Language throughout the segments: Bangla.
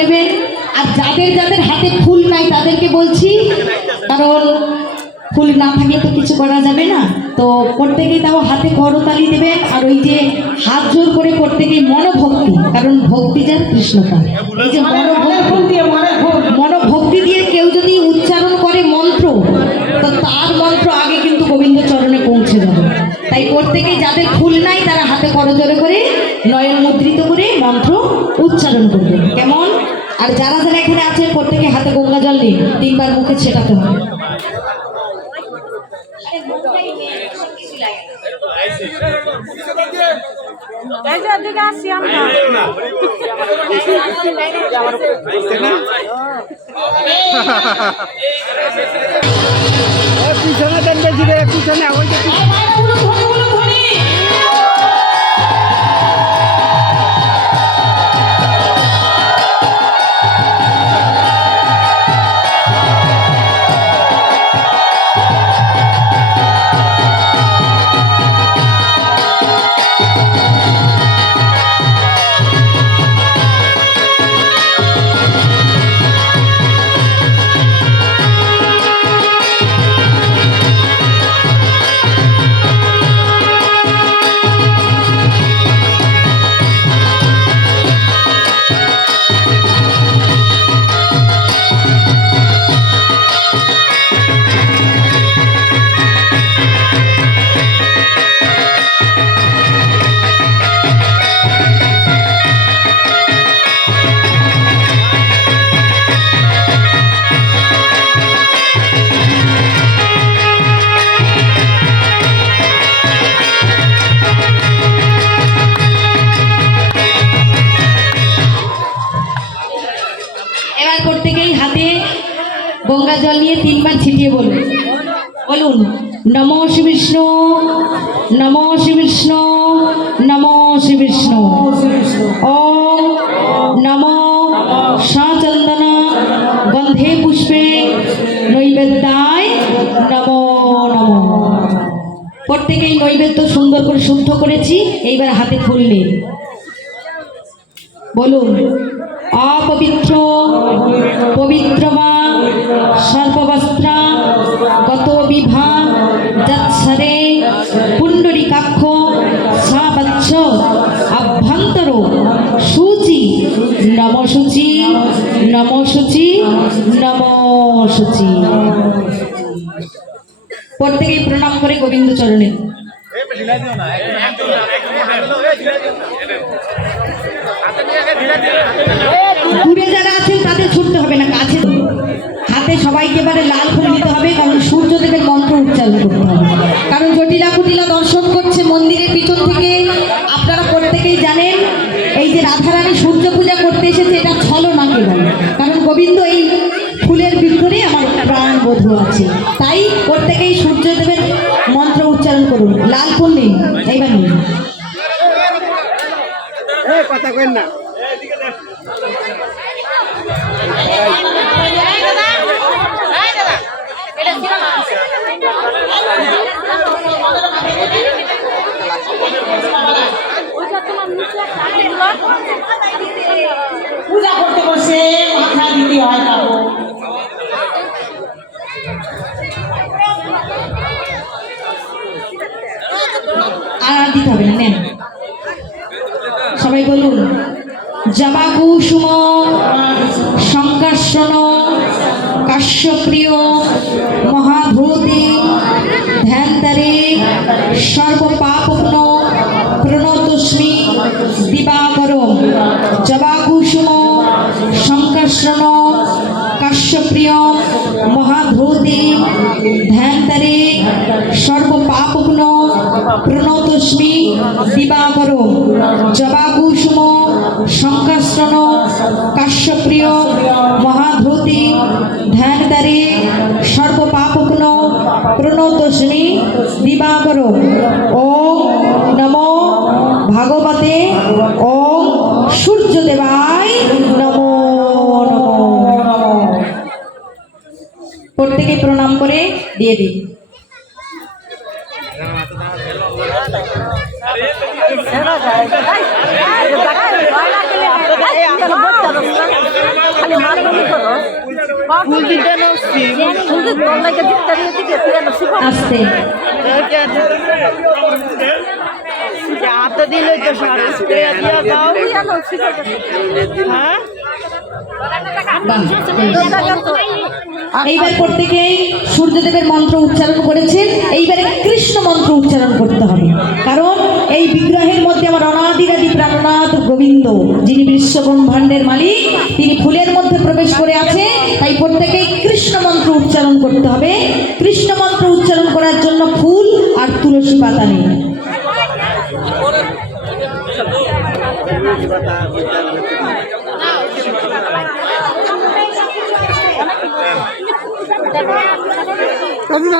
নেবেন। আর যাদের যাদের হাতে ফুল নাই তাদেরকে বলছি, কারণ ফুল না থাকলে তো কিছু করা যাবে না, তো প্রত্যেকেই তাও হাতে করতালি দেবেন। আর ওই যে হাত জোর করে প্রত্যেকেই মনোভক্তি, কারণ ভক্তি যার কৃষ্ণতা, এই যে মনোভক্তি দিয়ে কেউ যদি উচ্চারণ করে মন্ত্র, তো তার মন্ত্র আগে কিন্তু গোবিন্দ চরণে পৌঁছে যাবে। তাই প্রত্যেকেই যাদের ফুল নাই তারা হাতে করজোড়ে করে নয়ন মুদ্রিত করে মন্ত্র উচ্চারণ করবেন, কেমন? আর যারা যারা এখানে আছেন প্রত্যেকে হাতে গঙ্গা জল নিয়ে 3 বার মুখে ছেটাতে হবে। পিছনে দেন বেশি রে, পিছনে প্রত্যেকেই হাতে গঙ্গা জল নিয়ে 3 বার ছিটিয়ে বলুন, বলুন নমো শ্রী বিষ্ণু, নমো শ্রী বিষ্ণু, নমো শ্রী বিষ্ণু। ওম নমো সচন্দন গন্ধে পুষ্পে নৈবেদ্যায় নমো নমো। প্রত্যেকেই নৈবেদ্য সুন্দর করে শুদ্ধ করেছি, এইবার হাতে ফুল নিন, বলুন অপবিত্র পবিত্রবা সর্ববস্ত্রা গত বিভা যৎসরে পুণ্ডরীকাক্ষ সাবচ্ছ আভ্যন্তর সূচি নমসূচি নমসূচি নমসূচি। প্রত্যেকেই প্রণাম করে গোবিন্দ চরণে। দূরে যারা আছেন তাদের ছুটতে হবে না, কাছে হাতে সবাইকে এবারে লাল ফুল নিতে হবে, কারণ সূর্যদেবের মন্ত্র উচ্চারণ করতে হবে। কারণ জটিলা কুটিলা দর্শন করছে মন্দিরের পিছন থেকে, আপনারা প্রত্যেকেই জানেন এই যে রাধারানী সূর্য পূজা করতে এসেছে, এটা ছলনা কেবল, কারণ গোবিন্দ এই ফুলের ভিতরে আমার প্রাণ বধূ আছে। তাই প্রত্যেকেই সূর্যদেবের মন্ত্র উচ্চারণ করুন, লাল ফুল নিন, এইবার নিন। কথা কইন না, পূজা করতে বসে মাথা দিতে হয় কাপড়। আর দিতে হবে না, নেন সবাই বলুন জবা কুসুম সংকর্ষণ কাশ্যপ্রিয় মহাভূতি ধ্যানতারে সর্বপাপগ্ন প্রণতস্মি দিবাকরম। জবা কুসুম সংকর্ষণ কাশ্যপ্রিয় মহাধূতি ধ্যানতারে সর্বপাপগ্ন প্রণতস্মি দিবাকরম। জবা কুসুম সংকর্ষণ কাশ্যপ্রিয় মহাধূতি ধ্যানতারে সর্বপাপগ্ন প্রণতস্মি দিবাকরম। ওম নমো ভাগবতে ওম সূর্যদেবায় নমো নমো। প্রত্যেকে প্রণাম করে দিয়ে দিন। আস্তে হাতে দিলে তো দিয়া যাও হ্যাঁ বাহ। এইবার প্রত্যেকেই সূর্যদেবের মন্ত্র উচ্চারণ করেছেন। এইবারে কৃষ্ণ মন্ত্র উচ্চারণ করতে হবে, কারণ এই বিগ্রহের মধ্যে আমার অনাদিরাদি প্রাণনাথ গোবিন্দ, যিনি বিশ্ব ব্রহ্মাণ্ডের মালিক, তিনি ফুলের মধ্যে প্রবেশ করে আছে। তাই প্রত্যেকেই কৃষ্ণ মন্ত্র উচ্চারণ করতে হবে। কৃষ্ণ মন্ত্র উচ্চারণ করার জন্য ফুল আর তুলসী পাতা নেই।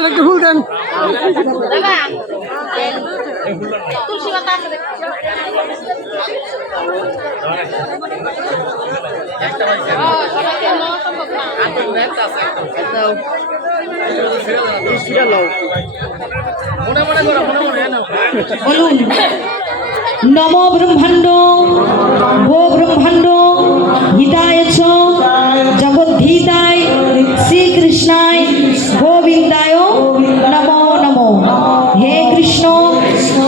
একটু ফুল দেন। বলুন, নম ব্রহ্মাণ্ড ভো ব্রহ্মাণ্ড হিতায় চ জগদ্ধিতায় শ্রীকৃষ্ণায় গোবিন্দায় নমো নমো। হে কৃষ্ণ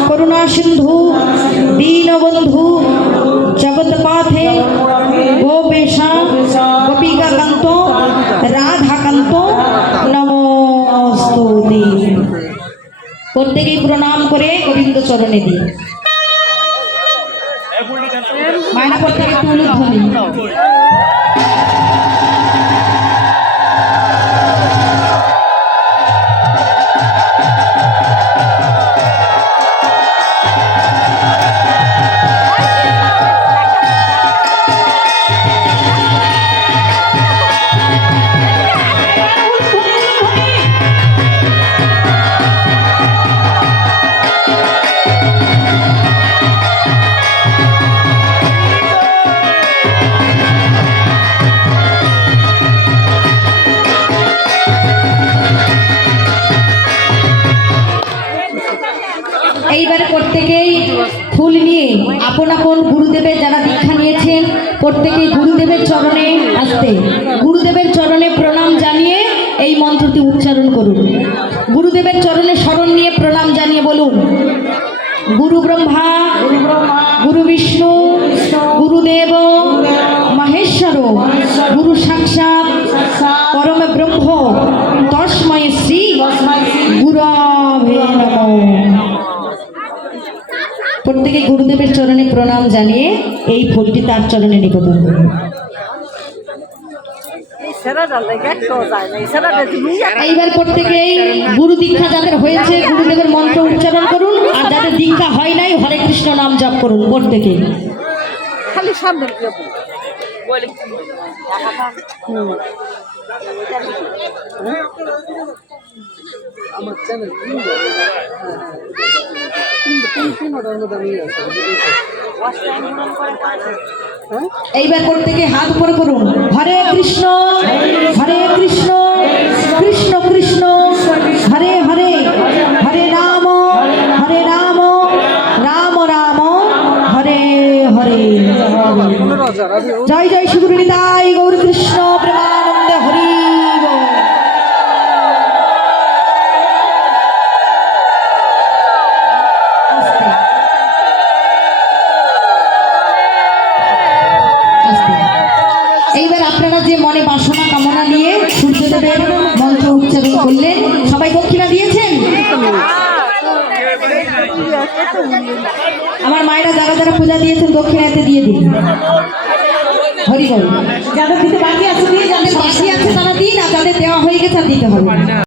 করুণা সিন্ধু দীনবন্ধু জগৎপাথে গোপেশা গোপিকাকান্ত রাধাকান্ত নমস্তুতে। প্রত্যেকেই প্রণাম করে গোবিন্দ চরণে দিই। মায়না প্রত্যেকে তুলধ্বনি। এইবারে প্রত্যেকেই ফুল নিয়ে আপন আপন গুরুদেবের যারা দীক্ষা নিয়েছেন প্রত্যেকেই গুরুদেবের চরণে আসতে, গুরুদেবের চরণে প্রণাম জানিয়ে এই মন্ত্রটি উচ্চারণ করুন। গুরুদেবের চরণে শরণ নিয়ে প্রণাম জানিয়ে বলুন, গুরু ব্রহ্মা গুরু বিষ্ণু গুরুদেব মহেশ্বর গুরু সাক্ষাৎ পরম ব্রহ্ম তস্মৈ শ্রী গুরবে নমঃ। প্রত্যেকে গুরুদেবের চরণে প্রণাম জানিয়ে এই ফুলটি তার চরণে নিবেদন করুন। এইবার প্রত্যেকেই গুরু দীক্ষা যাদের হয়েছে গুরুদেবের মন্ত্র উচ্চারণ করুন, আর যাদের দীক্ষা হয় নাই হরে কৃষ্ণ নাম জপ করুন প্রত্যেকেই। খালি সামনে আমার চ্যানেল এইবার প্রত্যেকে হাত উপরে করুন। হরে কৃষ্ণ কৃষ্ণ কৃষ্ণ হরে হরে, হরে রাম রাম রাম হরে হরে। জয় জয় শ্রী নিতাই গৌর কৃষ্ণ প্রেমানন্দে হরি বল। এইবার আপনারা যে মনে বাসনা কামনা নিয়ে সূর্যদেবের মন্ত্র উচ্চারণ করলেন, সবাই দক্ষিণা দিয়েছেন? আমার মায়েরা যারা যারা পূজা দিয়েছেন দক্ষিণাতে দিয়ে দিন। হরি বল। যাদের দিতে বাকি আছে দিয়ে, যাদের বাকি আছে তারা দিন, আর যাদের দেওয়া হয়ে গেছে দিতে হবে।